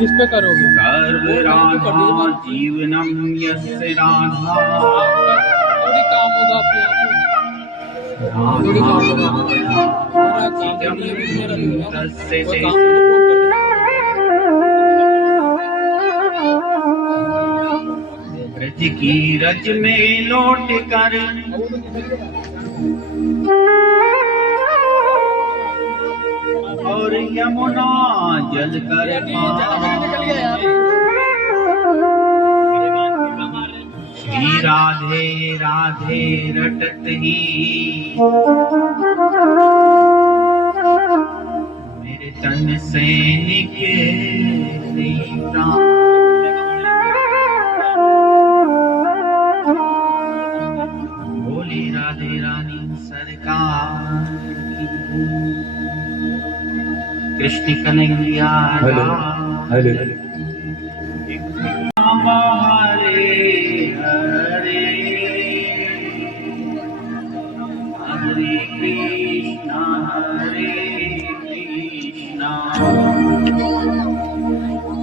किस पे करोगे? सर्व राधा जीवनम यस्य राधा। थोड़ी काम होगा अपने आप में, थोड़ी काम होगा मेरा काम तो नहीं है, मेरा भी होगा वो काम तो फोन कर देना। ब्रज की रज में लौट कर और यमुना जल कर श्री राधे राधे रटत ही मेरे तन से निकली प्राण। बोली राधे रानी सरकार की। कृष्ण कन्हैया हेलो हेलो हरे हरे हरे कृष्णा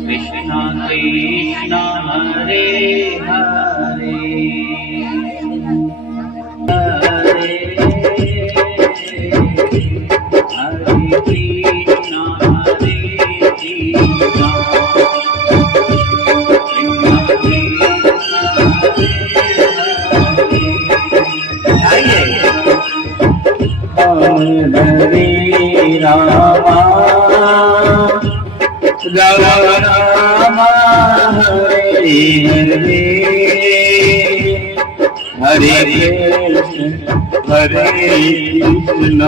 कृष्णा कृष्णा हरे हरे हरे हरे कृष्णा हरे कृष्णा हरे रामा राम राम हरे हरे हरे कृष्ण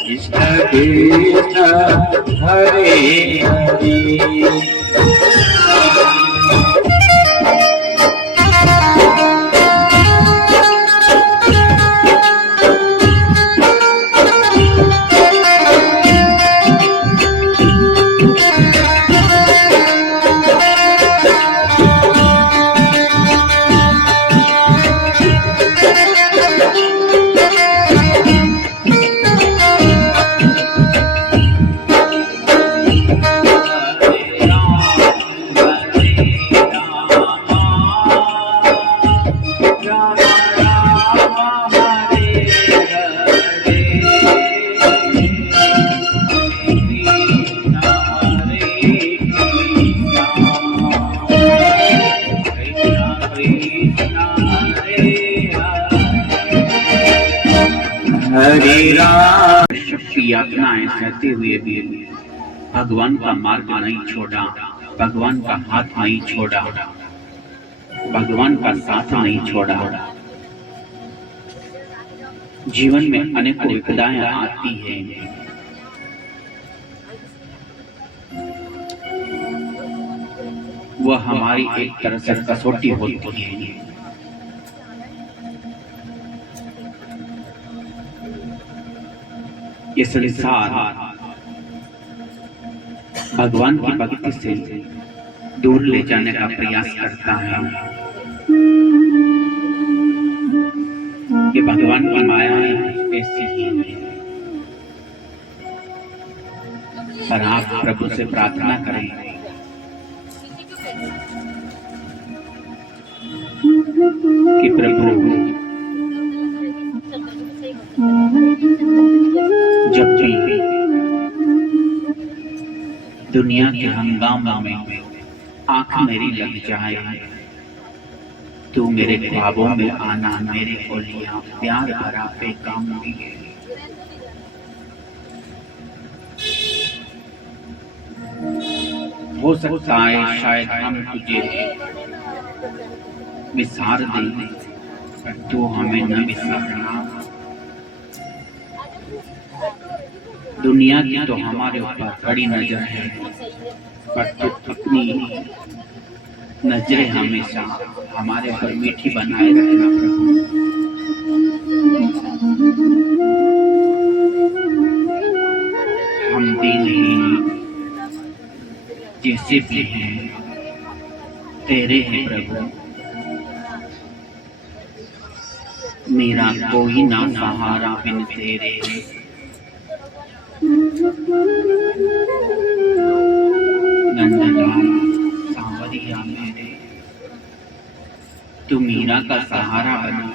कृष्ण कृष्ण हरे हरे। हरे राम शक्ति यातनाएं सहते हुए भी भगवान का मार्ग नहीं छोड़ा, भगवान का हाथ नहीं छोड़ा, भगवान का साथ नहीं छोड़ा। जीवन में अनेक विपदाएं आती हैं, वह हमारी एक तरह से कसौटी होती है। ये संसार भगवान की भक्ति से दूर ले जाने का प्रयास करता है। ये भगवान की माया ऐसी ही है। पर आप प्रभु से प्रार्थना करें कि प्रभु जब भी दुनिया के हंगामा में आंख मेरी लग जाए, तू मेरे ख्वाबों में आना, मेरे को लिया प्यार भरा पैगाम दिए। हो सकता है शायद हम तुझे विसार दें, पर तू हमें न विसारना। दुनिया की तो हमारे ऊपर बड़ी नजर है, पर तू अपनी नजरें हमेशा हमारे ऊपर मीठी बनाए रखना प्रभु। हम दीनहीन जैसे भी हैं तेरे हैं प्रभु। मेरा कोई ना सहारा बिन तेरे। लाल सांवरिया मेरे, तू मीरा का सहारा बना।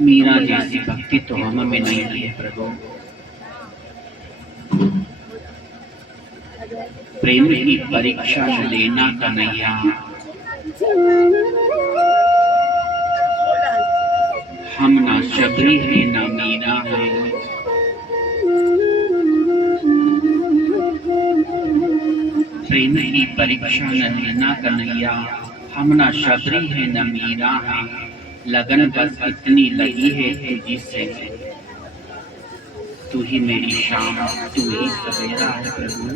मीरा जैसी भक्ति तो हम में नहीं है प्रभु। प्रेम की परीक्षा लेना कन्हैया, हम ना शबरी है ना मीरा है। प्रेम की परीक्षा लेना कन्हैया, हम ना शबरी है न मीरा है। लगन बस इतनी लगी है तुझी से, तू ही मेरी शाम तू ही सवेरा है प्रभु।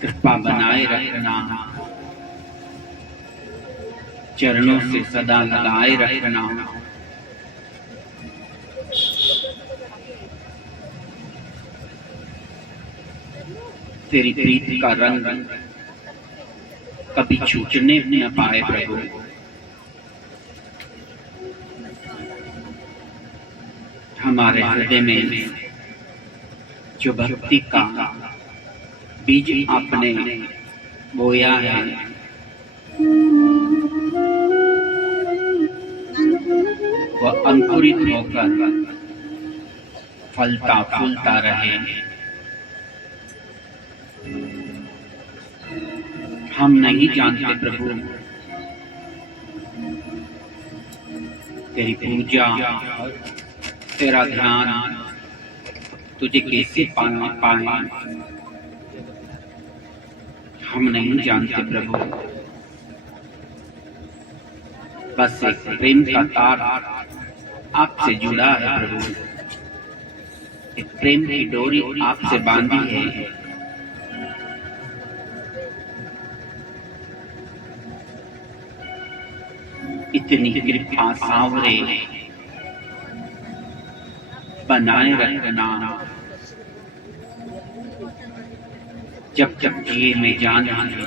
कृपा बनाए रखना, चरणों से सदा लगाए रखना। तेरी प्रीति का रंग कभी छूटने न पाए प्रभु। हमारे हृदय में जो भक्ति का बीज आपने बोया है, वह अंकुरित होकर फलता फूलता रहे। हम नहीं जानते प्रभु तेरी पूजा, तेरा ध्यान तुझे कैसे पाए, हम नहीं जानते प्रभु। बस एक प्रेम का तार आपसे जुड़ा है प्रभु, एक प्रेम की डोरी आपसे बांधी है। इतनी कृपा सांवरे बनाए रखना, जब जब जिए में जान है,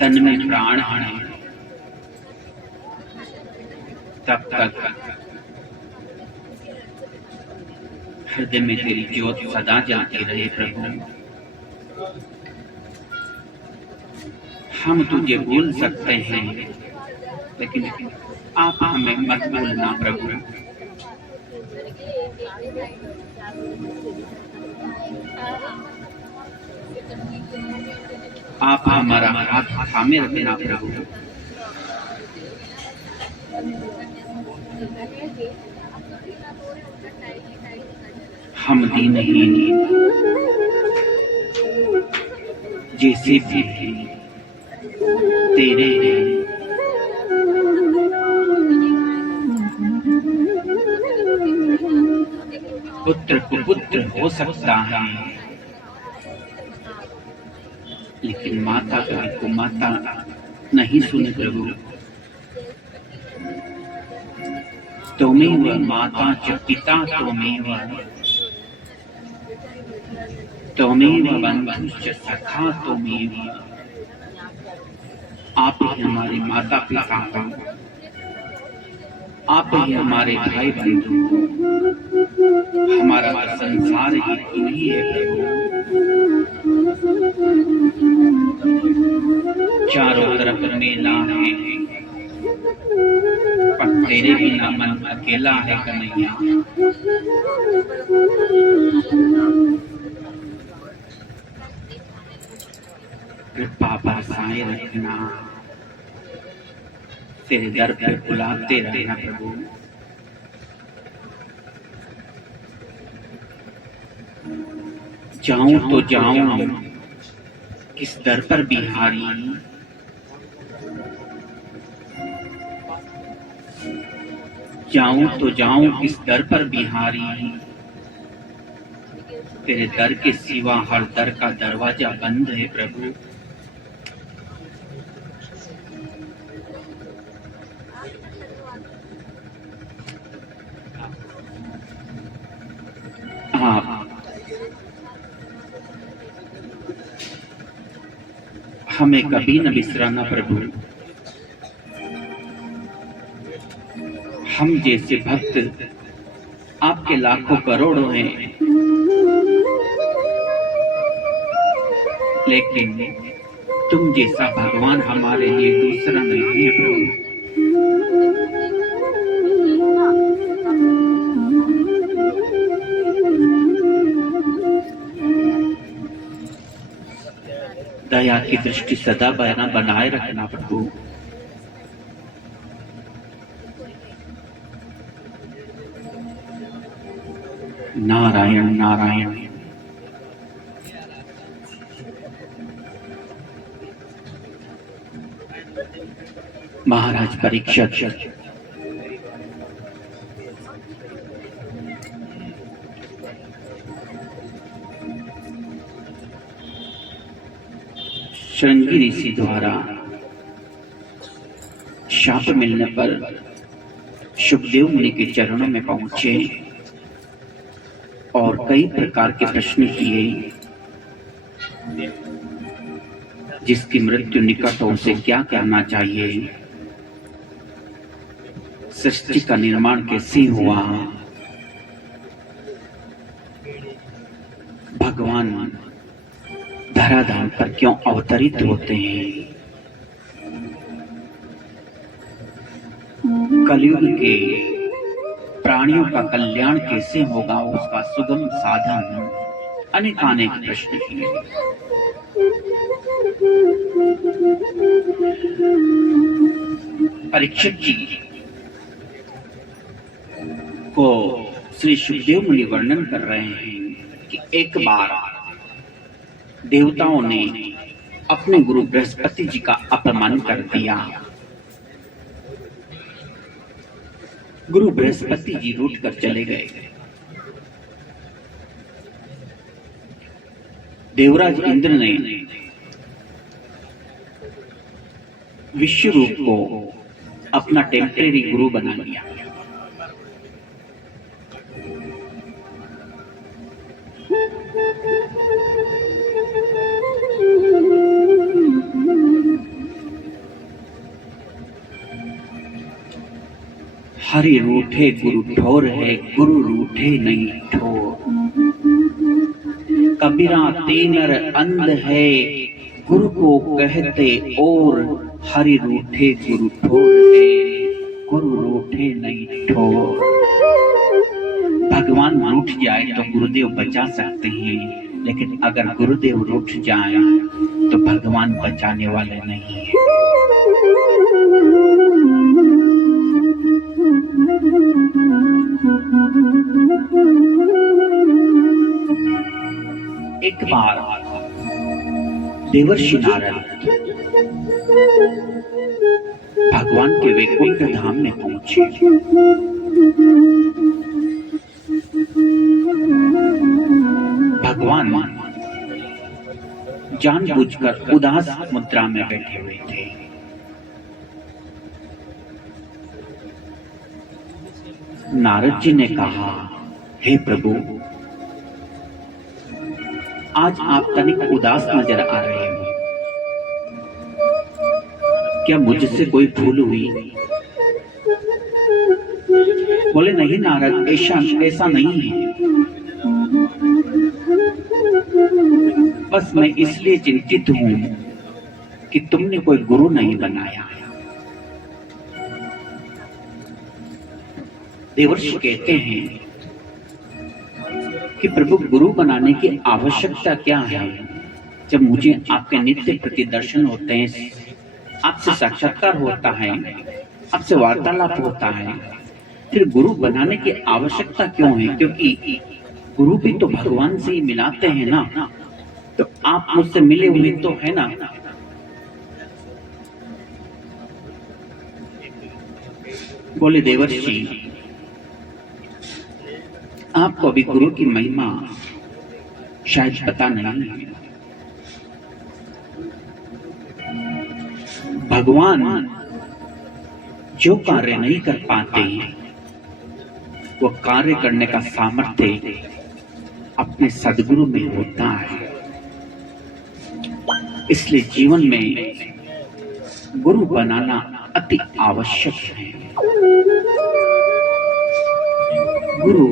तन में प्राण है, तब तक हृदय में तेरी ज्योत सदा जलती रहे प्रभु। हम तुझे भूल सकते हैं, लेकिन आप हमें मत भूलना प्रभु। आप हमारा हाथ थामे रखना प्रभु। हम दीनहीन जैसे भी तेरे हैं, पुत्र कुपुत्र हो सकता है, लेकिन माता कभी को माता नहीं सुने प्रभु। त्वमेव माता च पिता त्वमेव, त्वमेव बंधुश्च सखा त्वमेव। आप ही हमारे माता पिता हो, आप ही हमारे भाई बंधु हो, हमारा संसार ही तुम ही है प्रभु। चारों तरफ मेला है, पर तेरे बिना मन अकेला है कन्हैया। कृपा बरसाए रखना, तेरे दर पे बुलाते रहना प्रभु। जाऊं तो जाऊं किस दर पर बिहारी, जाऊं तो जाऊं किस दर पर बिहारी। तेरे दर के सिवा हर दर का दरवाजा बंद है प्रभु। आप हमें कभी न बिसराना प्रभु। हम जैसे भक्त आपके लाखों करोड़ों हैं, लेकिन तुम जैसा भगवान हमारे लिए दूसरा नहीं है प्रभु। दया की दृष्टि सदा बनाए रखना प्रभु। नारायण नारायण। महाराज परीक्षित श्रृंगी ऋषि द्वारा शाप मिलने पर सुखदेव मुनि के चरणों में पहुंचे और कई प्रकार के प्रश्न किए, जिसकी मृत्यु निकट हो उसे क्या करना चाहिए, सृष्टि का निर्माण कैसे हुआ, भगवान धराधाम पर क्यों अवतरित होते हैं, कलयुग के प्राणियों का कल्याण कैसे होगा, उसका सुगम साधन, अनेकानेक प्रश्न किए। परीक्षित जी को श्री सुखदेव मुनि वर्णन कर रहे हैं कि एक बार देवताओं ने अपने गुरु बृहस्पति जी का अपमान कर दिया। गुरु बृहस्पति जी रूठ कर चले गए। देवराज इंद्र ने विश्वरूप को अपना टेम्परेरी गुरु बना लिया। हरि रूठे गुरु ठोर है, गुरु रूठे नहीं ठोर। कबीरा तेनर अंध है, गुरु को कहते और। हरि रूठे गुरु ठोर है, गुरु रूठे नहीं ठोर। भगवान रूठ जाए तो गुरुदेव बचा सकते हैं, लेकिन अगर गुरुदेव रूठ जाए तो भगवान बचाने वाले नहीं है। एक बार देवर्षि नारद भगवान के वैकुंठ धाम में पहुंचे। भगवान जानबूझकर उदास मुद्रा में बैठे हुए थे। नारद जी ने कहा, हे प्रभु, आज आप तनिक उदास नजर आ रहे हो, क्या मुझसे कोई भूल हुई? बोले, नहीं नारद, ऐसा नहीं है, बस मैं इसलिए चिंतित हूं कि तुमने कोई गुरु नहीं बनाया। देवर्षि कहते हैं कि प्रभु, गुरु बनाने की आवश्यकता क्या है? जब मुझे आपके नित्य प्रति दर्शन होते हैं, आपसे साक्षात्कार होता है, आपसे वार्तालाप होता है, फिर गुरु बनाने की आवश्यकता क्यों है? क्योंकि गुरु भी तो भगवान से ही मिलाते हैं ना, तो आप मुझसे मिले हुए तो है ना। बोले, देवर्षि, आपको अभी गुरु की महिमा शायद पता नहीं है। भगवान जो कार्य नहीं कर पाते, वो कार्य करने का सामर्थ्य अपने सद्गुरु में होता है। इसलिए जीवन में गुरु बनाना अति आवश्यक है। गुरु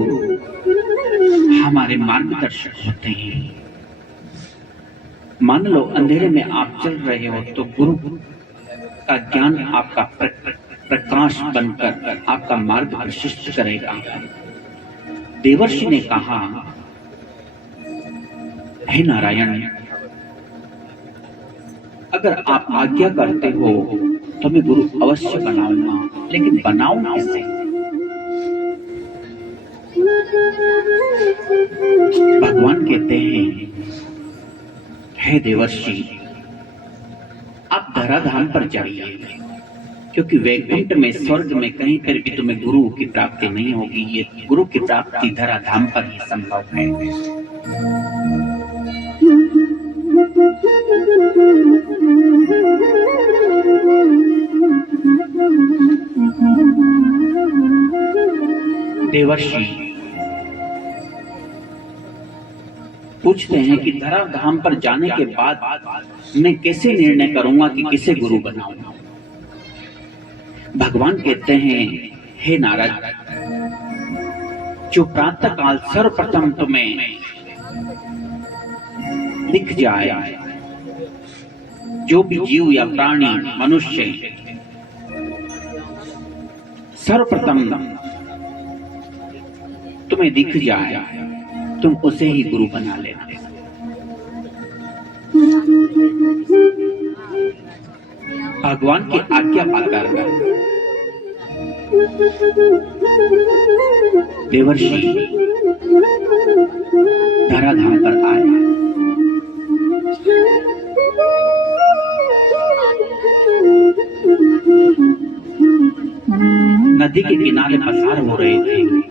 हमारे मार्गदर्शक होते हैं। मान लो अंधेरे में आप चल रहे हो तो गुरु का ज्ञान आपका प्रकाश बनकर आपका मार्ग प्रशस्त करेगा। देवर्षि ने कहा, हे नारायण, अगर आप आज्ञा करते हो तो मैं गुरु अवश्य बनाऊंगा, लेकिन बनाऊं किसे? भगवान कहते हैं, हे देवर्षि, आप धराधाम पर जाइए, क्योंकि वैकुंठ में, स्वर्ग में कहीं पर भी तुम्हें गुरु की प्राप्ति नहीं होगी। ये गुरु की प्राप्ति धराधाम पर ही संभव है। देवर्षि पूछते हैं कि धराधाम पर जाने के बाद मैं कैसे निर्णय करूंगा कि किसे गुरु बनाऊंगा? भगवान कहते हैं, हे नारद, जो प्रातः काल सर्वप्रथम तुम्हें दिख जाए, जो भी जीव या प्राणी, मनुष्य सर्वप्रथम तुम्हें दिख जाए, तुम उसे ही गुरु बना लेना। भगवान की आज्ञा पाकर देवर्षि धराधाम पर आए। नदी के किनारे पसार हो रहे थे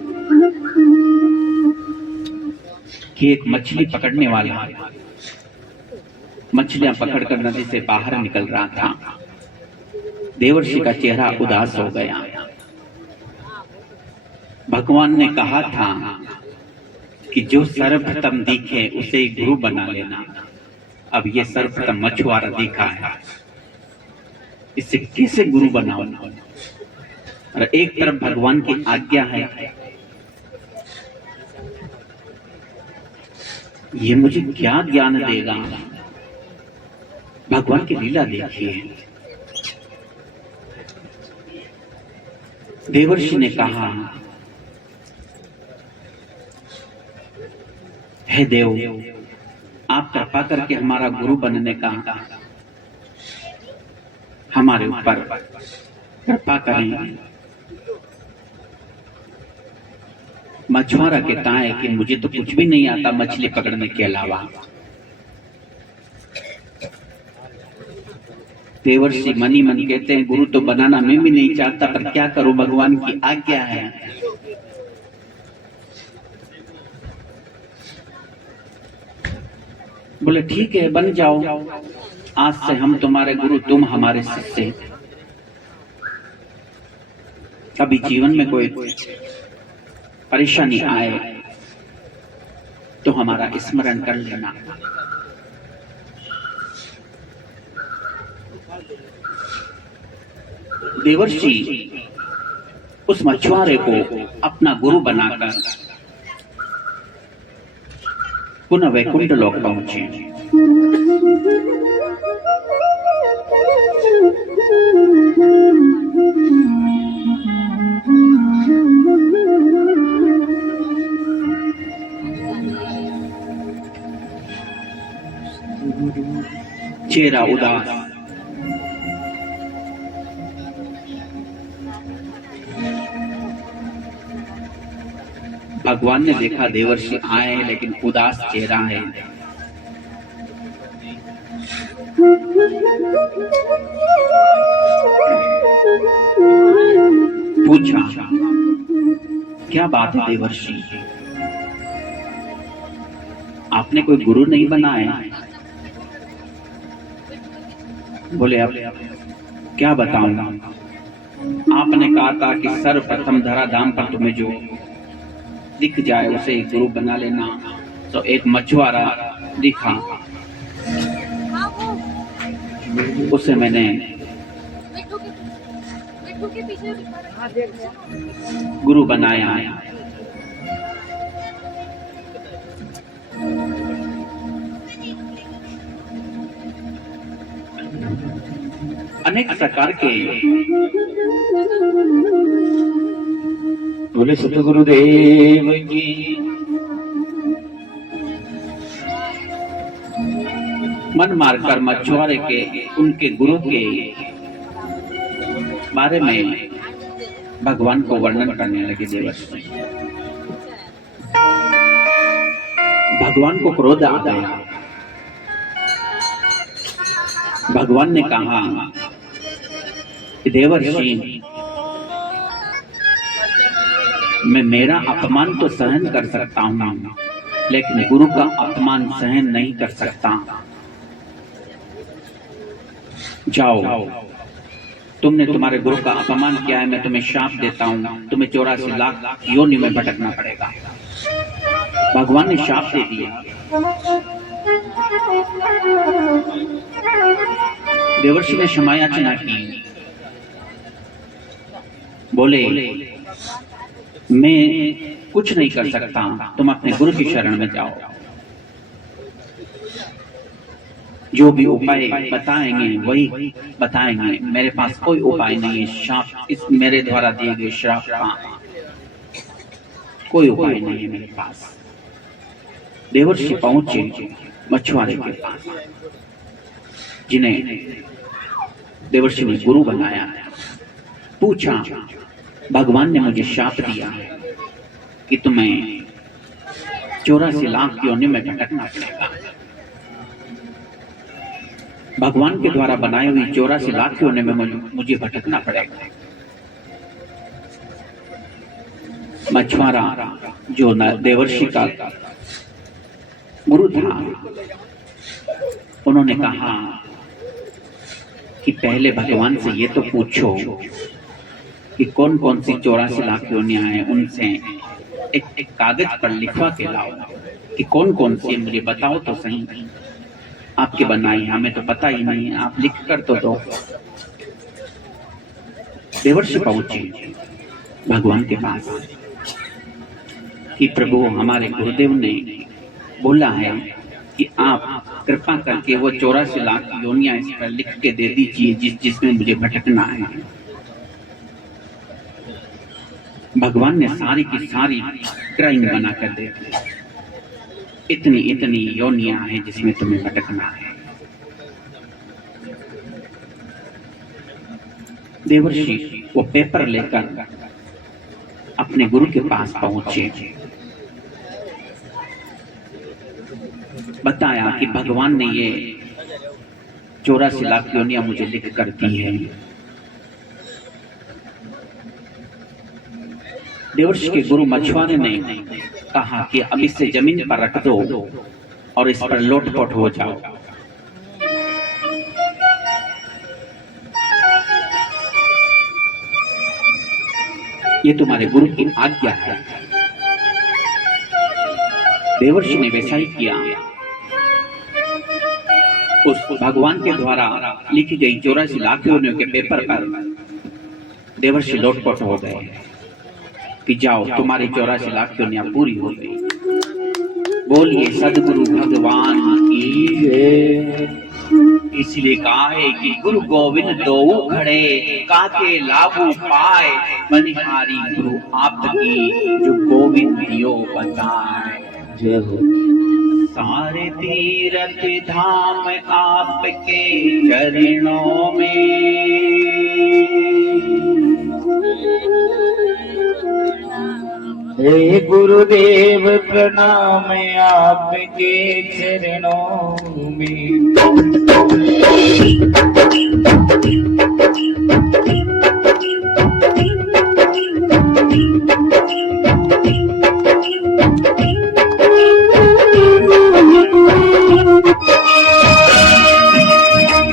कि एक मछली पकड़ने वाला मछलियां पकड़कर नदी से बाहर निकल रहा था। देवर्षि का चेहरा उदास हो गया। भगवान ने कहा था कि जो सर्वप्रथम दिखे उसे ही गुरु बना लेना। अब ये सर्वप्रथम मछुआरा दिखा है, इससे कैसे गुरु बनाओ? और एक तरफ भगवान की आज्ञा है, ये मुझे क्या ज्ञान देगा? भगवान की लीला देखिए। देवर्षि ने कहा, हे देव, आप कृपा करके हमारा गुरु बनने का हमारे ऊपर कृपा करें। मछुआरा कहता है कि मुझे तो कुछ भी नहीं आता मछली पकड़ने के अलावा। देवर्षि मनी मन कहते हैं, गुरु तो बनाना मैं भी नहीं चाहता, पर क्या करूं, भगवान की आज्ञा है। बोले ठीक है, बन जाओ, आज से हम तुम्हारे गुरु, तुम हमारे शिष्य। कभी जीवन में कोई परेशानी आए तो हमारा स्मरण कर लेना। देवर्षि उस मछुआरे को अपना गुरु बनाकर पुनः वैकुंठ लोक पहुंचे। चेहरा उदास, भगवान ने देखा देवर्षि आए लेकिन उदास चेहरा है। पूछा, क्या बात है देवर्षि, आपने कोई गुरु नहीं बनाया? बोले अब क्या बताऊं, आपने कहा था कि सर्वप्रथम धराधाम पर तुम्हें जो दिख जाए उसे गुरु बना लेना। तो एक मछुआरा दिखा, उसे मैंने गुरु बनाया। अनेक प्रकार के बोले सतगुरुदेव की। मन मारकर मछुआरे के उनके गुरु के बारे में भगवान को वर्णन करने लगे देवर्षि। भगवान को क्रोध आ गया। भगवान ने कहा कि देवर्षि, मैं मेरा अपमान तो सहन कर सकता हूं, लेकिन गुरु का अपमान सहन नहीं कर सकता। जाओ, तुमने तुम्हारे गुरु का अपमान किया है, मैं तुम्हें शाप देता हूं, तुम्हें 84 लाख योनि में भटकना पड़ेगा। भगवान ने शाप दे दिया। देवर्षि ने क्षमा याचना की। बोले, मैं कुछ नहीं कर सकता, तुम अपने गुरु की शरण में जाओ। जो भी उपाय बताएंगे वही बताएंगे, मेरे पास कोई उपाय नहीं है। श्राप, इस मेरे द्वारा दिए गए श्राप का कोई उपाय नहीं है मेरे पास। देवर्षि पहुंचे मछुआरे के पास, जिन्हें देवर्षि ने गुरु बनाया। पूछा, भगवान ने मुझे शाप दिया है कि तुम्हें 84 लाख योनि में भटकना पड़ेगा। भगवान के द्वारा बनाई हुई 84 लाख योनि में मुझे भटकना पड़ेगा। मछुआरा जो देवर्षि का गुरु था, उन्होंने कहा कि पहले भगवान से ये तो पूछो कि कौन कौन सी 84 लाख योनियां हैं, उनसे एक कागज पर लिखवा के लाओ कि कौन कौन सी, मुझे बताओ तो सही। आपके बनाई, हमें तो पता ही नहीं, आप लिख कर तो दो। देवर्षि पहुंचे भगवान के पास कि प्रभु, हमारे गुरुदेव ने बोला है कि आप कृपा करके वो 84 लाख योनियां इस पर लिख के दे दीजिए जिसमें मुझे भटकना है। भगवान ने सारी की सारी ड्राइंग बना कर दे दी। इतनी इतनी योनियां हैं जिसमें तुम्हें भटकना है। देवर्षि वो पेपर लेकर अपने गुरु के पास पहुंचे। बताया कि भगवान ने ये 84 लाख योनियां मुझे लिख कर दी है। देवर्षि के गुरु मछुआरे ने कहा कि अब इसे जमीन पर रख दो और इस पर लोटपोट हो जाओ। ये तुम्हारे गुरु की आज्ञा है। देवर्षि ने वैसा ही किया। उस भगवान के द्वारा लिखी गई 84 लाख योनियों के पेपर पर देवर्षि लोटपोट हो गए कि जाओ, तुम्हारी 84 लाख योनियां पूरी हो गई। बोलिए सदगुरु भगवान की जय। इसलिए कहा है कि गुरु गोविंद दो खड़े, काके लागू पाए, बनिहारी गुरु आपकी, जो गोविंद दियो बताए। जय हो। सारे तीरथ धाम आपके चरणों में, हे गुरुदेव प्रणाम आपके चरणों में।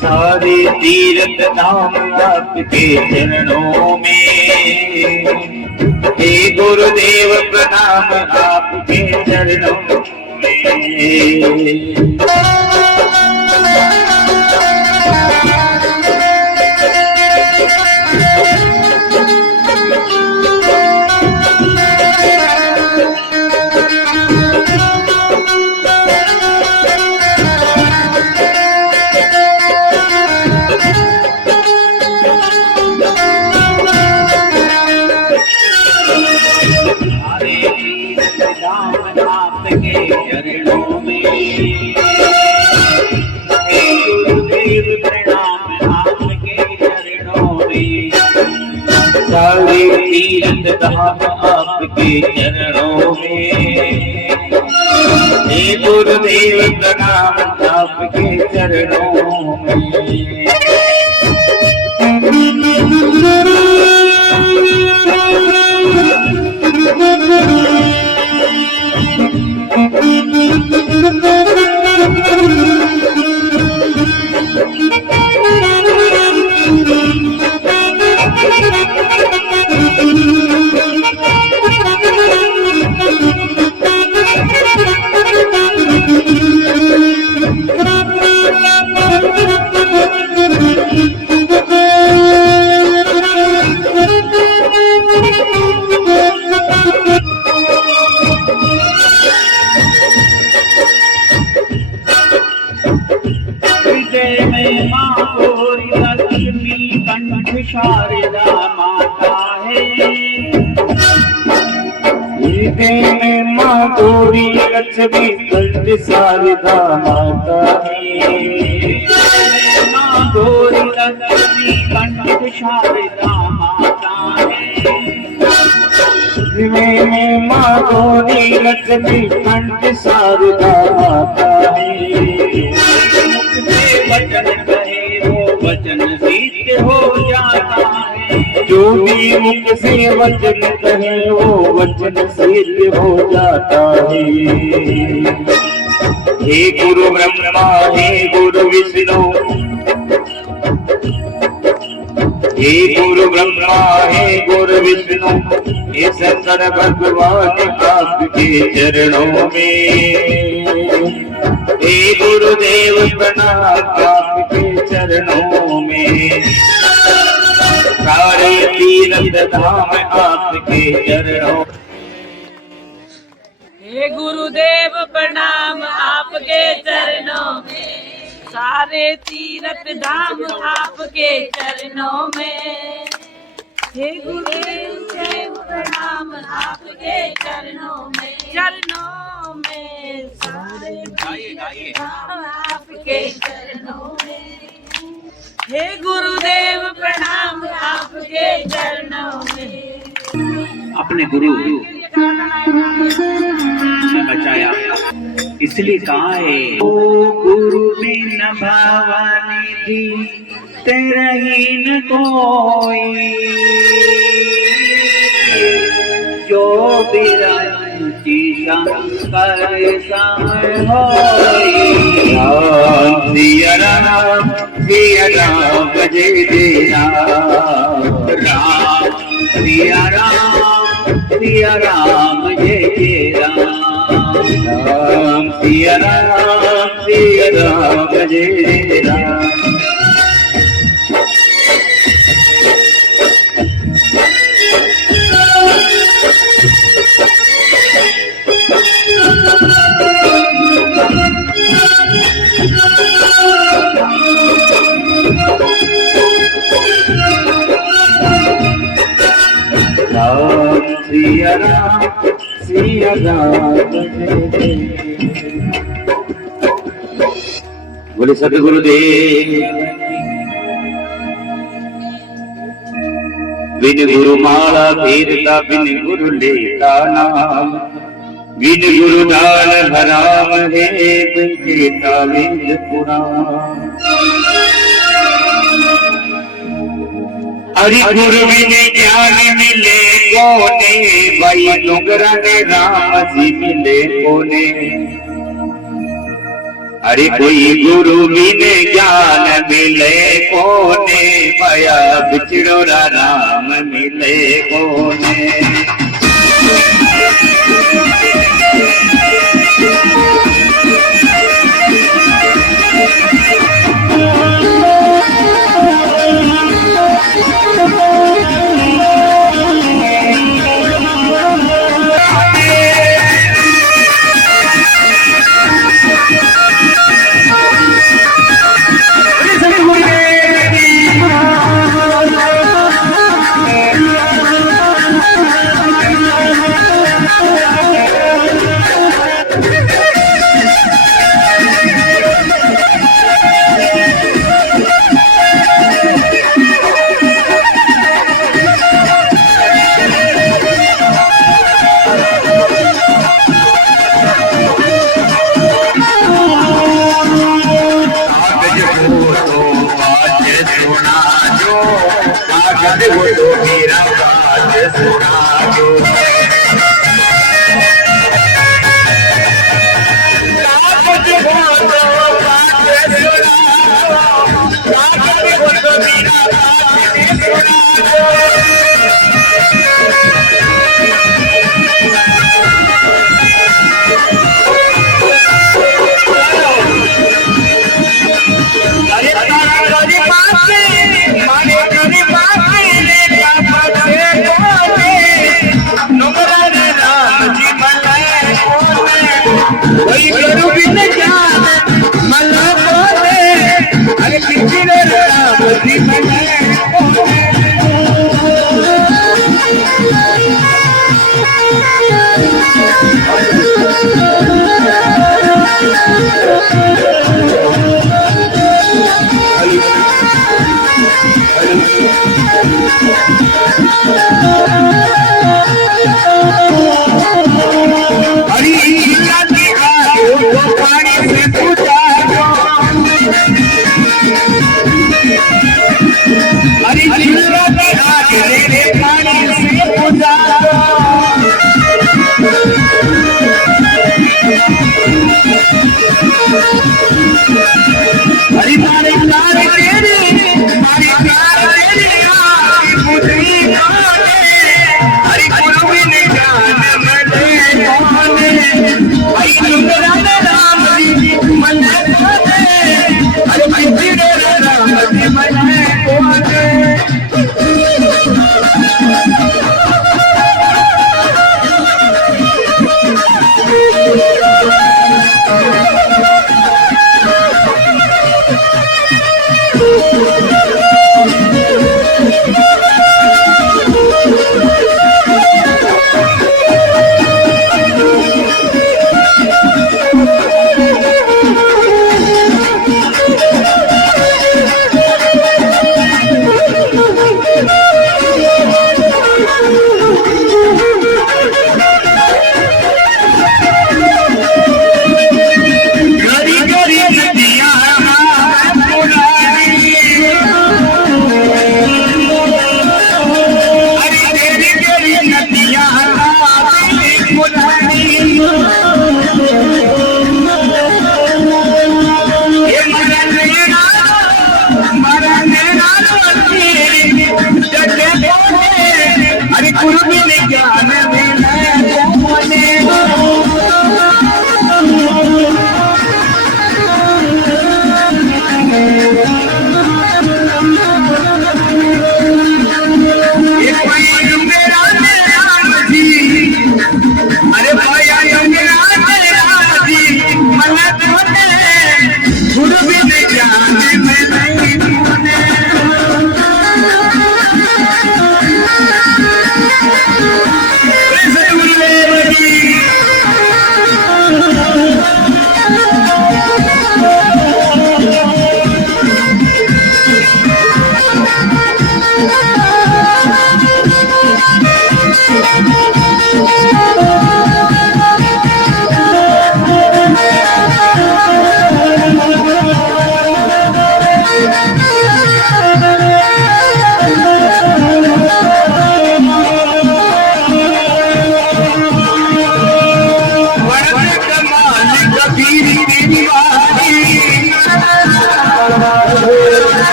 सारे तीर्थ धाम आपके चरणों में, हे गुरुदेव प्रणाम आपके चरणों में। प्रणाम आपके चरणों में। हे गुरुदेव प्रणाम आपके चरणों में। सारे तीर्थ धाम आपके चरणों में। हे गुरुदेव प्रणाम आपके चरणों में। हृदय में माँ गौरी लक्ष्मी कंठ शारदा माता है। हृदय में माँ गौरी लक्ष्मी कंठ शारदा माता है। माँ गौरी लक्ष्मी कंठ शारदा माता है। हृदय में माँ गौरी लक्ष्मी कंठ शारदा माता है। वचन कहे वो वचन सिद्ध हो जाता है। जो भी मुख से वचन कहे वो वचन सिद्ध हो जाता है। हे गुरु ब्रह्मा हे गुरु विष्णु, हे गुरु ब्रह्मा हे गुरु विष्णु, हे शंकर भगवान आपके चरणों में। हे गुरुदेव प्रणाम आपके चरणों में। सारे तीर्थ धाम आपके चरणों। हे गुरुदेव प्रणाम आपके चरणों में। सारे तीर्थ धाम आपके चरणों में। हे गुरुदेव प्रणाम आपके चरणों में। चरणों में सारे धाम आपके चरणों में। हे गुरुदेव प्रणाम आपके चरणों में। अपने गुरु ने बचाया, इसलिए कहा है ओ गुरु बिन भवानिधि तेरा ही न कोई। जो बिरंची शंकर सम होई। राम सिया राम जय जय राम। राम सिया राम जय जय राम। राम सिया राम जय राम। राम सिया राम बोले सदगुरुदेव। बिन गुरु माला फेरता बिन गुरु लेता नाम। बिन गुरु दान हराम है बिन वेद पुराण। हरि गुरु बिन ज्ञान मिले कोने। भाई डोंगरा ने राम जी मिले कोने। अरे कोई गुरु बिन ज्ञान मिले कोने। माया बिछड़ोरा राम मिले कोने। भगत हो तो मेरा बात सुना दो। भगत हो तो बात सुना दो, भगत हो तो मेरा बात सुना दो।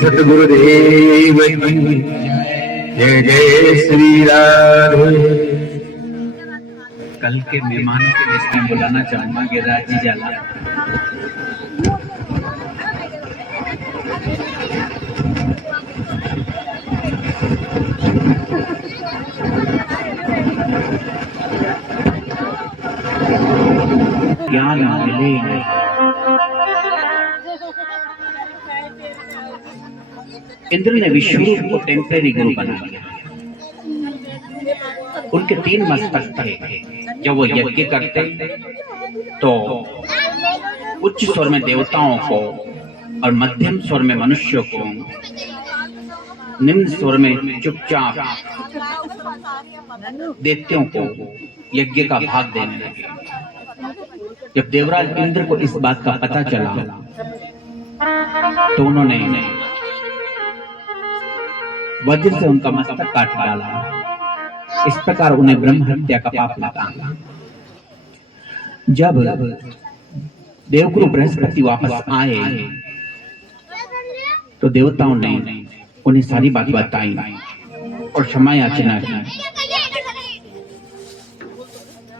सतगुरुदेव की जय जय श्री राधे। कल के मेहमानों के लिस्ट में बुलाना चाहूंगा गिरिराज जी जाला। ज्ञान मिले नहीं। इंद्र ने विश्वरूप को टेम्परेरी गुरु बना दिया। उनके 3 मस्तक थे। जब वो यज्ञ करते तो उच्च स्वर में देवताओं को और मध्यम स्वर में मनुष्यों को, निम्न स्वर में चुपचाप दैत्यों को यज्ञ का भाग देने लगे। जब देवराज इंद्र को इस बात का पता चला तो उन्होंने वज्र से उनका मस्तक काट डाला। इस प्रकार उन्हें ब्रह्म हत्या का पाप लगा। जब देवगुरु बृहस्पति वापस आए तो देवताओं ने उन्हें सारी बात बताई और क्षमा याचना की।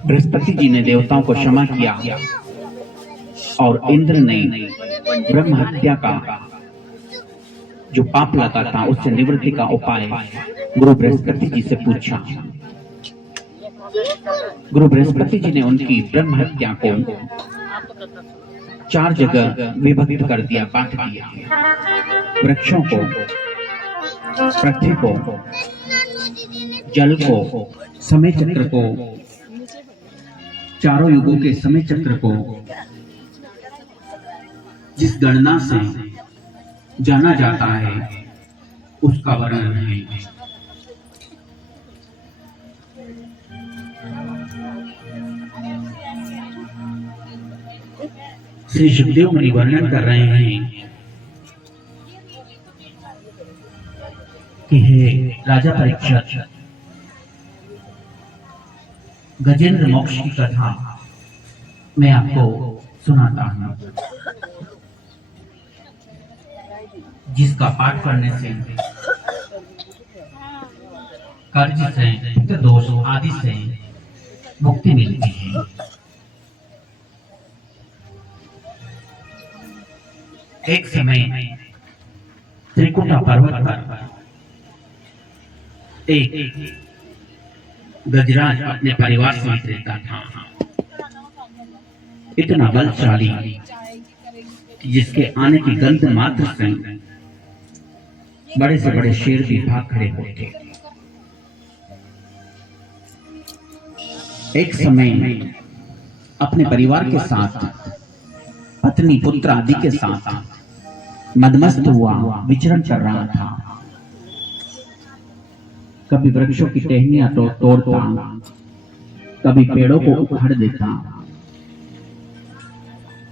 बृहस्पति जी ने देवताओं को क्षमा किया और इंद्र ने ब्रह्म हत्या का जो पाप लगा था उससे निवृत्ति का उपाय गुरु बृहस्पति जी से पूछा। गुरु बृहस्पति जी ने उनकी ब्रह्म हत्या को 4 जगह विभक्त कर दिया, बांट दिया। वृक्षों को, पृथ्वी को, जल को, समय चक्र को, चारों युगों के समय चक्र को जिस गणना से जाना जाता है उसका वर्णन है। श्री सुखदेव मुनि वर्णन कर रहे हैं कि हे राजा परीक्षित, गजेंद्र मोक्ष की कथा मैं आपको सुनाता हूं, जिसका पाठ करने से कर्ज से, दोष आदि से मुक्ति मिलती है। एक समय त्रिकुटा पर्वत पर एक गजराज अपने परिवार सहित रहता था। इतना बलशाली कि जिसके आने की गंध मात्र से बड़े से बड़े शेर भी भाग खड़े होते। एक समय अपने परिवार के साथ, पत्नी पुत्र आदि के साथ मदमस्त हुआ विचरण कर रहा था। कभी वृक्षों की टहनियां तोड़ता, कभी पेड़ों को उखाड़ देता।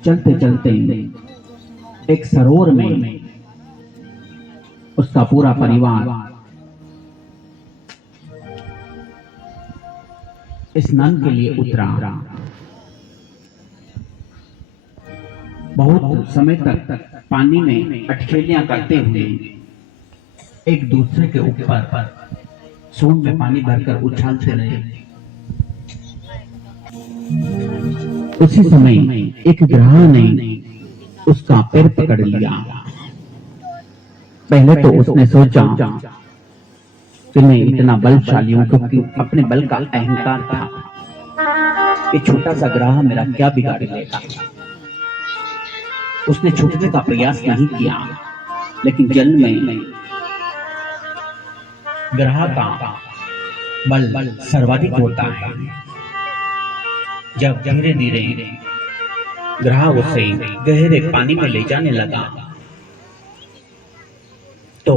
चलते चलते एक सरोवर में उसका पूरा परिवार स्नान के लिए उतरा। बहुत समय तक पानी में अटखेलियां करते हुए एक दूसरे के ऊपर सूंड में पानी भरकर उछालते रहे। उसी समय एक ग्रह ने उसका पैर पकड़ लिया। पहले तो उसने सोचा कि मैं इतना बलशाली हूं, क्योंकि अपने बल का अहंकार था कि छोटा सा ग्रह मेरा क्या बिगाड़ लेगा। उसने छूटने का प्रयास नहीं किया, लेकिन जल में ग्रह का बल सर्वाधिक होता है। जब धीरे धीरे ग्रह उसे गहरे पानी में ले जाने लगा तो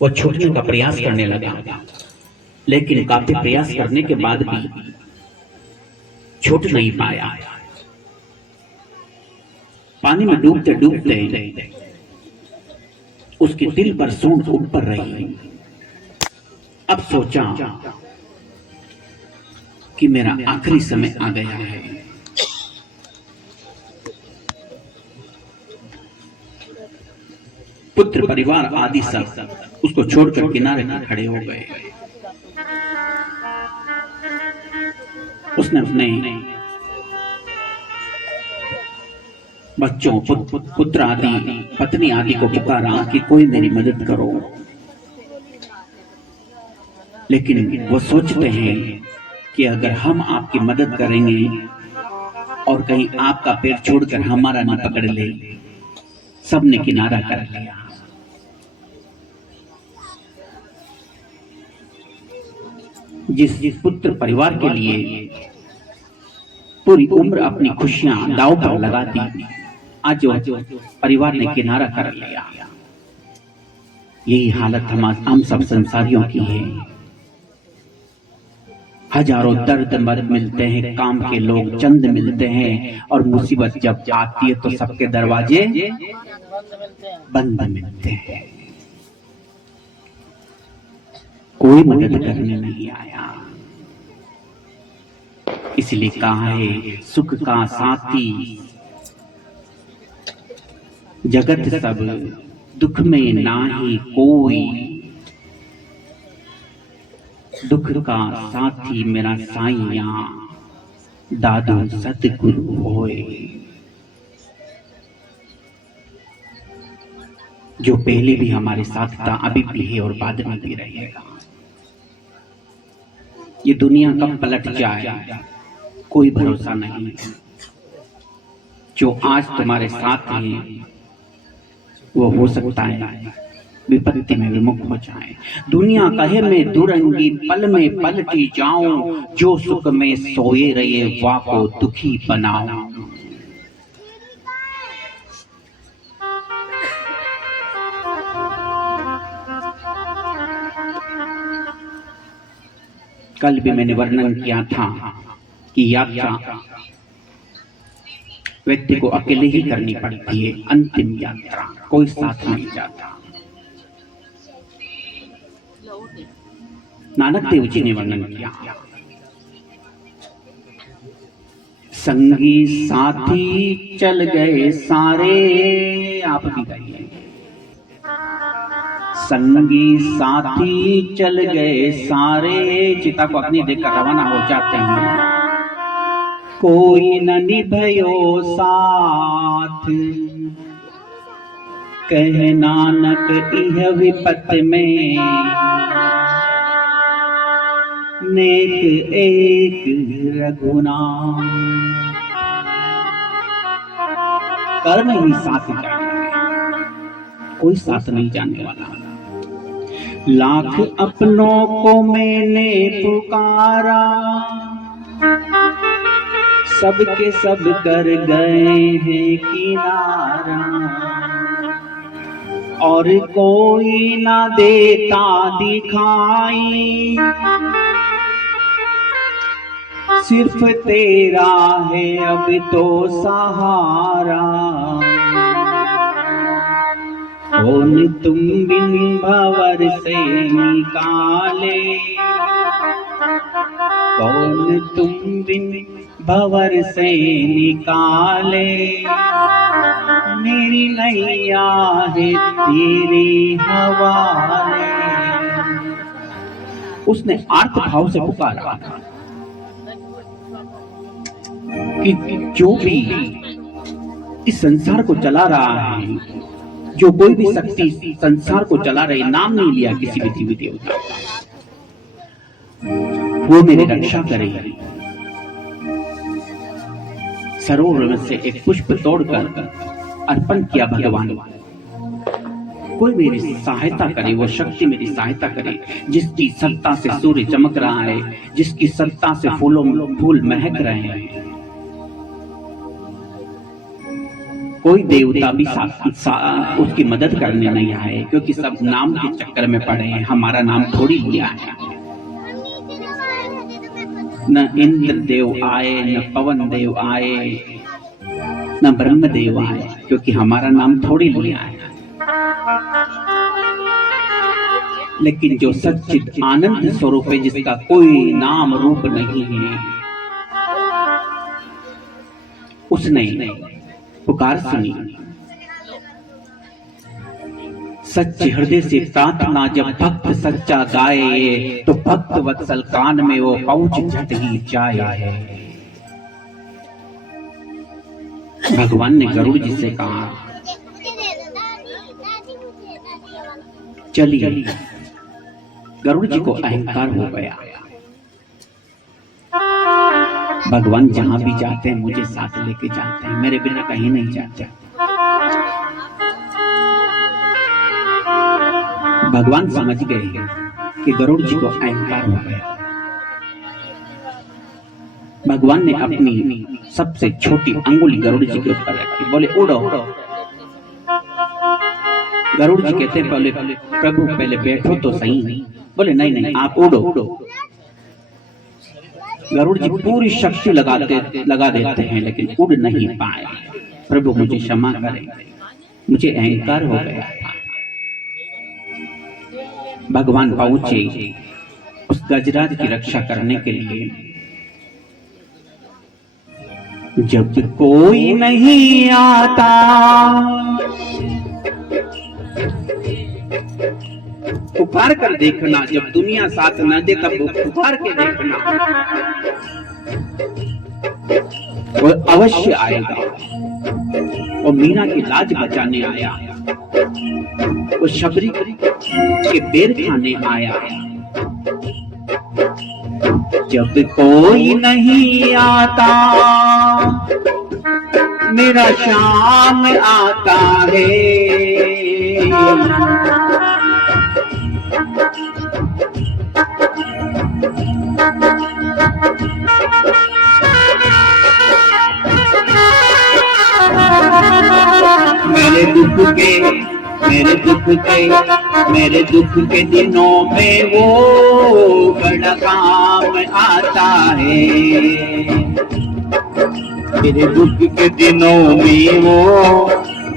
वो छूटने का प्रयास करने लगा, लेकिन काफी प्रयास करने के बाद भी छूट नहीं पाया। पानी में डूबते डूबते उसके दिल पर सूंड ऊपर रही। अब सोचा कि मेरा आखिरी समय आ गया है। पुत्र परिवार आदि सब उसको छोड़कर किनारे पर खड़े हो गए। उसने अपने बच्चों, पुत्र आदि, पत्नी आदि को पुकारा कि कोई मेरी मदद करो। लेकिन वो सोचते हैं कि अगर हम आपकी मदद करेंगे और कहीं आपका पैर छोड़कर हमारा न पकड़ ले। सबने किनारा कर लिया। जिस पुत्र परिवार के लिए पूरी उम्र अपनी खुशियां दांव पर लगा दी, आज परिवार ने किनारा कर लिया। यही हालत हम सब संसारियों की है। हजारों दर्द मर्द मिलते हैं, काम के लोग चंद मिलते हैं, और मुसीबत जब आती है तो सबके दरवाजे बंद मिलते हैं। कोई मदद करने नहीं आया। इसलिए कहा है, सुख का साथी जगत सब, दुख में नाही कोई। दुख का साथी मेरा साईया, दादू सतगुरु होए। जो पहले भी हमारे साथ था, अभी भी है और बाद में भी रहेगा। ये दुनिया कब पलट जाए कोई भरोसा नहीं। जो आज तुम्हारे साथ है वो हो सकता है विपत्ति में विमुख हो जाए। दुनिया कहे मैं दुरंगी, पल में पलटी जाऊं। जो सुख में सोए रहे वाह को दुखी बनाऊं। कल भी मैंने वर्णन किया था कि यात्रा व्यक्ति को अकेले ही करनी पड़ती है। अंतिम यात्रा कोई साथ नहीं जाता। नानक देव जी ने वर्णन किया, संगी साथी चल गए सारे। आप भी गाइए, संगी साथी चल गए सारे। चिता को अग्नि देकर रवाना हो जाते हैं। कोई न निभयो साथ, कह नानक इह विपत में। नेक एक रघुनाम। कर्म ही साथ जाएंगे, कोई साथ नहीं जाने वाला। लाख अपनों को मैंने पुकारा, सबके सब कर गए हैं किनारा। और कोई ना देता दिखाई, सिर्फ तेरा है अब तो सहारा। कौन तुम बिन भंवर से निकाले, कौन तुम बिन भंवर से निकाले। मेरी नैया है तेरे हवाले। उसने आर्त भाव से पुकारा कि जो भी इस संसार को चला रहा है, जो कोई भी शक्ति संसार को चला रही, नाम नहीं लिया किसी भी देवी देवता का, वो मेरी रक्षा करेगी। सरोवर में से एक पुष्प तोड़कर अर्पण किया भगवान। कोई मेरी सहायता करे, वो शक्ति मेरी सहायता करे। जिसकी सत्ता से सूर्य चमक रहा है, जिसकी सत्ता से फूल महक रहे हैं, कोई देवता भी उसकी मदद करने नहीं आए, क्योंकि सब नाम के चक्कर में पड़े हैं। हमारा नाम थोड़ी लिया है। न इंद्र देव आए, न पवन देव आए, न ब्रह्म देव आए, क्योंकि हमारा नाम थोड़ी लिया है। लेकिन जो सच्चिद आनंद स्वरूप है, जिसका कोई नाम रूप नहीं है, उसने पुकार सुनी। सच्चे हृदय से प्रार्थना जब भक्त सच्चा गाए, तो भक्त वत्सल कान में वो पहुंच झट ही जाए। भगवान ने गरुड़ जी से कहा, चलिए। गरुड़ जी को अहंकार हो गया, भगवान जहां भी जाते हैं मुझे साथ लेके जाते हैं, मेरे बिना कहीं नहीं जाते। भगवान समझ गए कि गरुड़ जी को अहंकार हो गया। भगवान ने अपनी सबसे छोटी अंगुली गरुड़ जी के ऊपर रखी, बोले उड़ो। गरुड़ जी कहते बोले प्रभु पहले बैठो तो सही। बोले नहीं नहीं आप उड़ो। गरुड़ जी पूरी शक्ति लगा देते हैं लेकिन उड़ नहीं पाए। प्रभु मुझे क्षमा करें, मुझे अहंकार हो गया था। भगवान पहुंचे उस गजराज की रक्षा करने के लिए। जब कोई नहीं आता पुकार कर देखना, जब दुनिया साथ न दे तब पुकार के देखना, वो अवश्य आएगा। वो मीरा की लाज बचाने आया, वो शबरी के पैर खाने आया। जब कोई नहीं आता मेरा श्याम आता है। मेरे दुख के दिनों में वो बड़ा काम आता है। मेरे दुख के दिनों में वो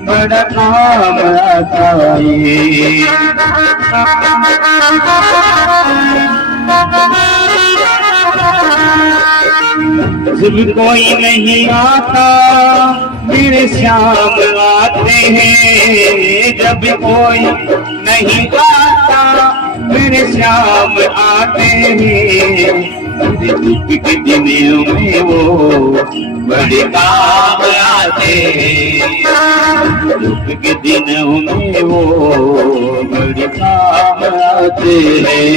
बड़ा काम आता है। जब कोई नहीं आता मेरे श्याम आते हैं। जब कोई नहीं आता मेरे श्याम आते हैं। मेरे दुख के दिनों में वो बड़े काम आते हैं। दुख के दिनों में वो बड़े काम आते हैं।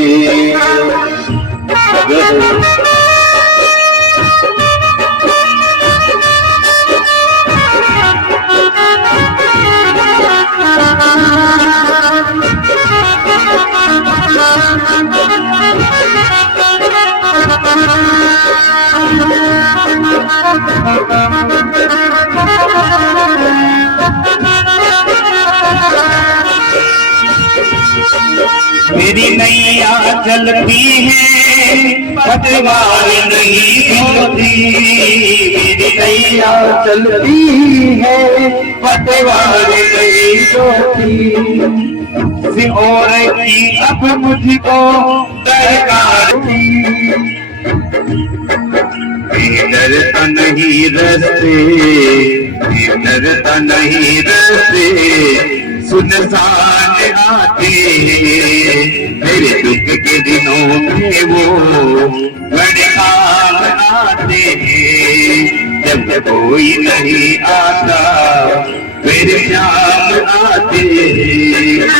मेरी नैया चलती है पतवार नहीं होती। मेरी नैया चलती है पतवार नहीं होती। और की अब मुझको दरकार थी। डरता नहीं रस्ते, डरता नहीं रस्ते, सुनसान आते हैं। मेरे दुख के दिनों में वो बड़े काम आते हैं। जब कोई नहीं आता मेरे श्याम आते हैं।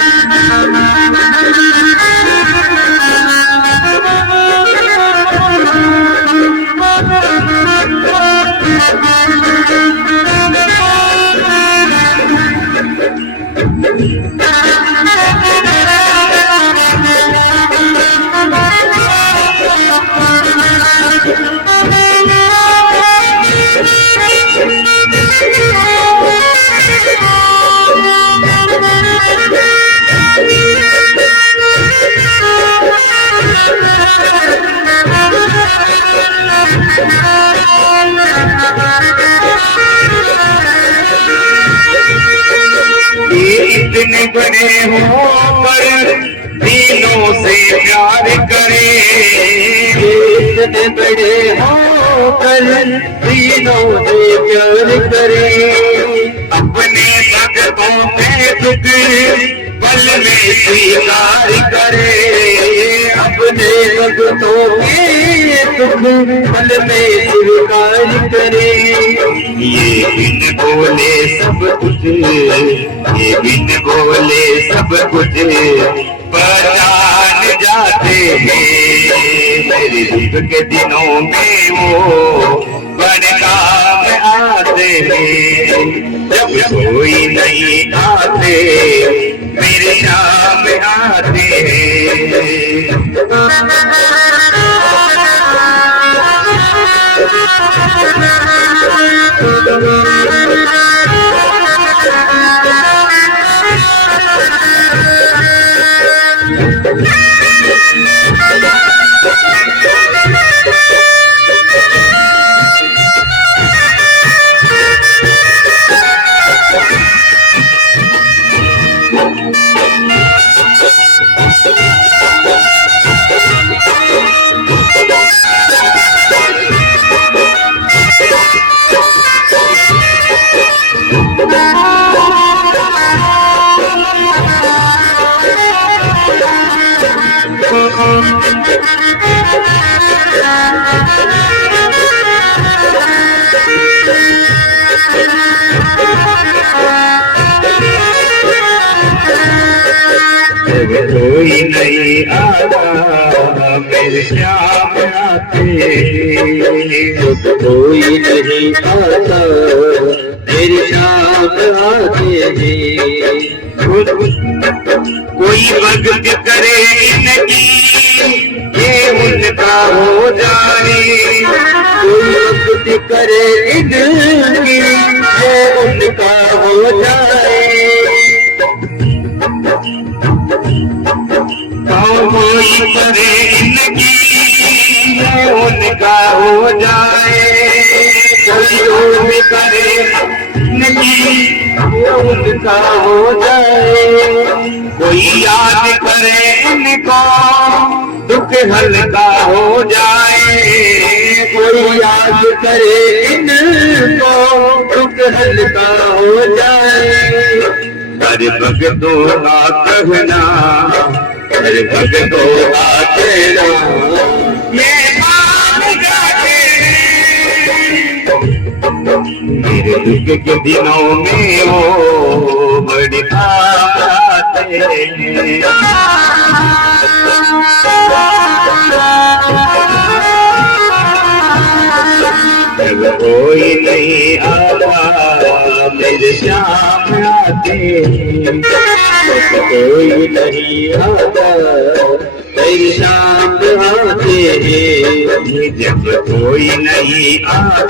इतने बड़े होकर दिलों से प्यार करे। इतने बड़े होकर दिलों से प्यार करे। अपने भक्तों पे दुख पल में स्वीकार करे, अपने भक्तों के दुख पल में स्वीकार करे। ये बिन बोले सब कुछ, ये बिन बोले सब कुछ पहचान जाते हैं। मेरे दुख के दिनों में वो बड़े काम आते हैं। जब कोई नहीं आते मेरे शाम आते कोई नहीं आता मेरे श्याम आते, कोई नहीं आता मेरे श्याम आते हैं। कोई भक्त करे इनकी ये उनका हो जाए, कोई भक्त करे इनकी ये उनका हो जाए। कोई करे इनकी ये उनका हो जाए, कोई और करे इनकी ये उनका हो जाए। कोई याद करे इनको दुख हल्का हो जाए, कोई याद करे इनको दुख हल्का हो जाए। अरे भगतों का कहना, अरे भगतों का कहना ये मान जाते मेरे दुख के दिनों में वो बड़ी काम आते हैं। जब कोई नहीं आता मेरे श्याम आते, कोई नहीं आता मेरे श्याम आते हैं। जब कोई नहीं आता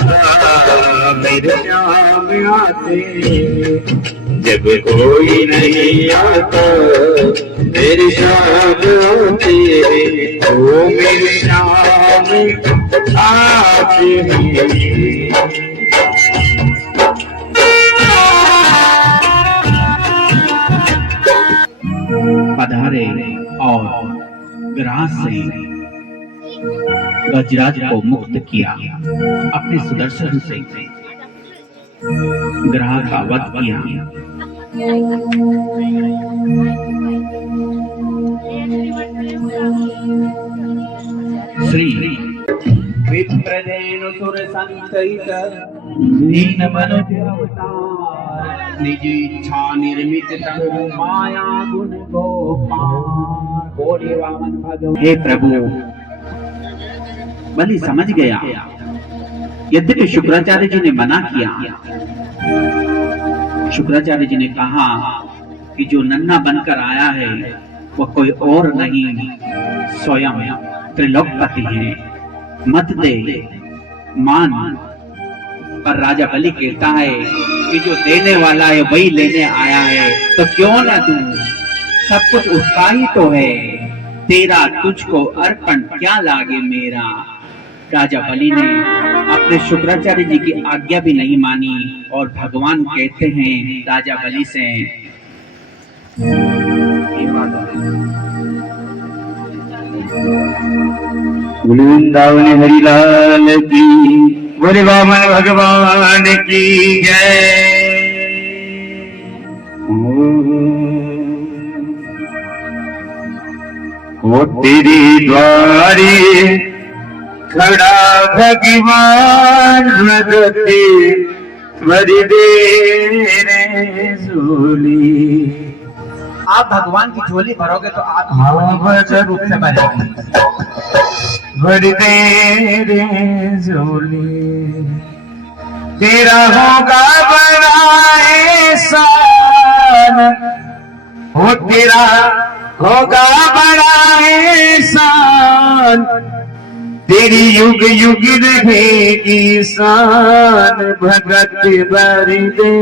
मेरे श्याम आते, जब कोई नहीं आता मेरे श्याम आते, ओ मेरे श्याम आते हैं। पधारे और ग्रास से गजराज को मुक्त किया, अपने सुदर्शन से ग्रह का वध किया। श्री विप्रदेनु सुर संतहित दीन मनुष्य अवतार, निज इच्छा निर्मित तन माया गुण गोपाल। हे प्रभु, बलि समझ गया, यद्यपि शुक्राचार्य जी ने मना किया। शुक्राचार्य जी ने कहा कि जो नन्हा बनकर आया है वह कोई और नहीं, स्वयं त्रिलोकपति है, मत दे, मान। पर राजा बलि कहता है कि जो देने वाला है वही लेने आया है, तो क्यों ना दूं, सब कुछ उसका ही तो है, तेरा तुझको अर्पण क्या लागे मेरा। राजा बलि ने अपने शुक्राचार्य जी की आज्ञा भी नहीं मानी और भगवान कहते हैं राजा बलि से, वृंदावन हरिलाल की, बोले वामन भगवान की जय। वो तेरी द्वारी खड़ा भगवान भगते मरी दे रे झोली। आप भगवान की झोली भरोगे तो आप रूप से भरेंगे। भर दे रे झोली, तेरा होगा बड़ा एहसान, हो तेरा होगा बड़ा एहसान, तेरी युग युग रहेगी शान, भगत भर दे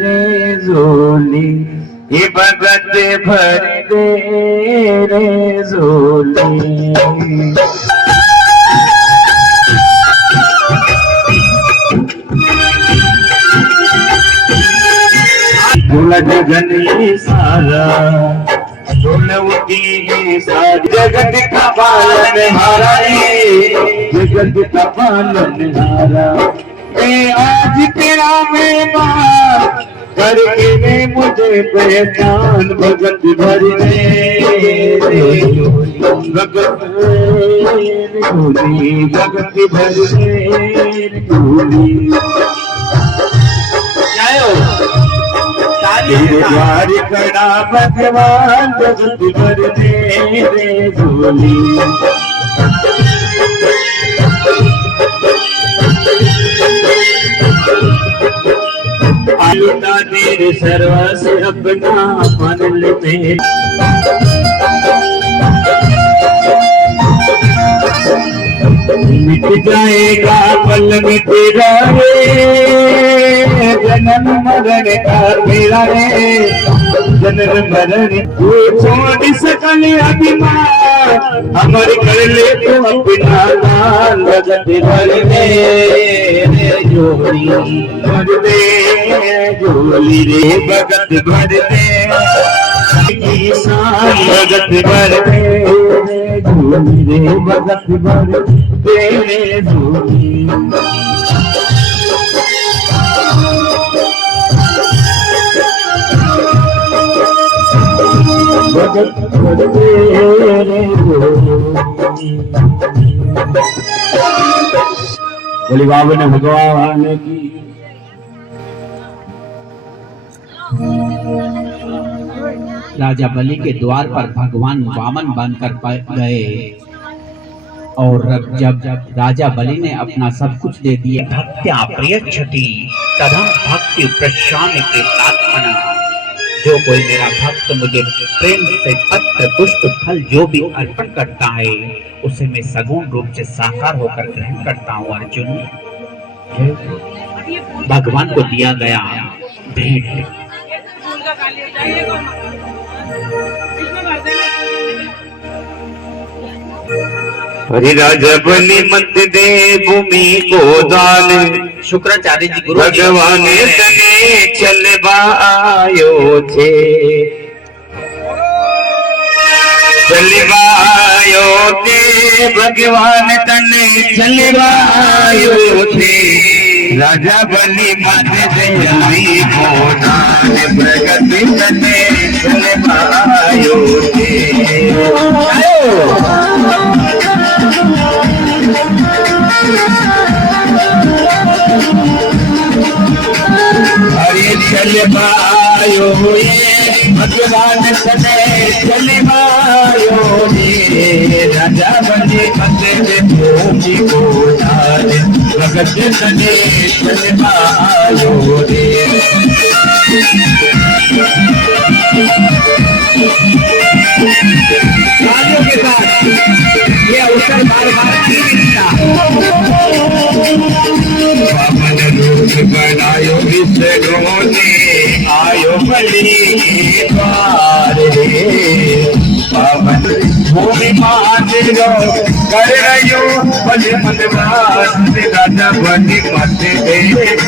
रे झोली, ये भगत भर दे रे झोली। उलट गली सारा झोल उठी सारी, जगत का पालन हारा रे, जगत का पालन हारा। मैं आज तेरा मेहमान करके ने मुझे पहचान, भगत भर दे रे झोली, भगत झोली, भगत भर दे रे झोली। तेरे द्वार खड़ा भगवान, जगत भर दे रे झोली। आयुता तेरे सर्वस अपना मन ले, मिट जाएगा पल में तेरा रे, जन्म मरण का मेरा रे, जन्म मरण तू छोड़ सकल अभिमान, अमर कर ले तू अपना दान, भगत भर दे रे झोली, भर दे झोली रे, भगत भर दे किसान, भगत भर दे रे झोली रे, भगत भर दे रे झोली। भगत भर दे रे झोली। बोली बाबा ने भगवान की। राजा बलि के द्वार पर भगवान वामन बनकर गए और जब राजा बलि ने अपना सब कुछ दे दिया, भक्त्या प्रयच्छति तदा भक्ति प्रशांति आत्मना, जो कोई मेरा भक्त मुझे प्रेम से पत्र पुष्प फल जो भी अर्पण करता है, उसे मैं सगुण रूप से साकार होकर ग्रहण करता हूँ। अर्जुन, भगवान को दिया गया भेंट। हरि राजा बलि मत दे भूमि को दान, शुक्राचार्य जी गुरु भगवान तने चलवायो थे, चलवायो थे भगवान तने चलवायो थे। राजा बलि मत दे भूमि को दान, प्रगति तने चलवायो थे। अरे चलवायो भगवान तने चलवायो रे, राजा बलि मत दे भूमि को दान, भगत तने चलवायो रे। तालियों के साथ ये अवसर बार बार नहीं मिलता। वामन रूप बनायो विष्णु ने, आयो बलि के द्वार रे, वामन भूमि मांझो कर रयो बलि मनवास, राजा बलि मत दे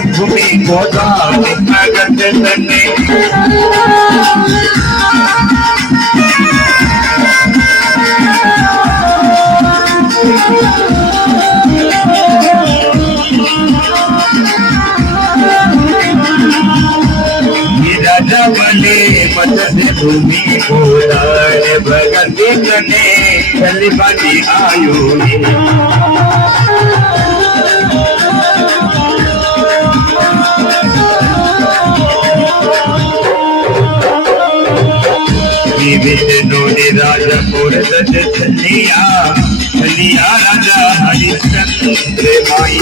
भूमि को दान, भगत तने राजा बने मत से भूमि को दान भगति करने चल बनी आयु विष्णु ने राजपुर सज छलिया राजा हरिश्चंद्र भाई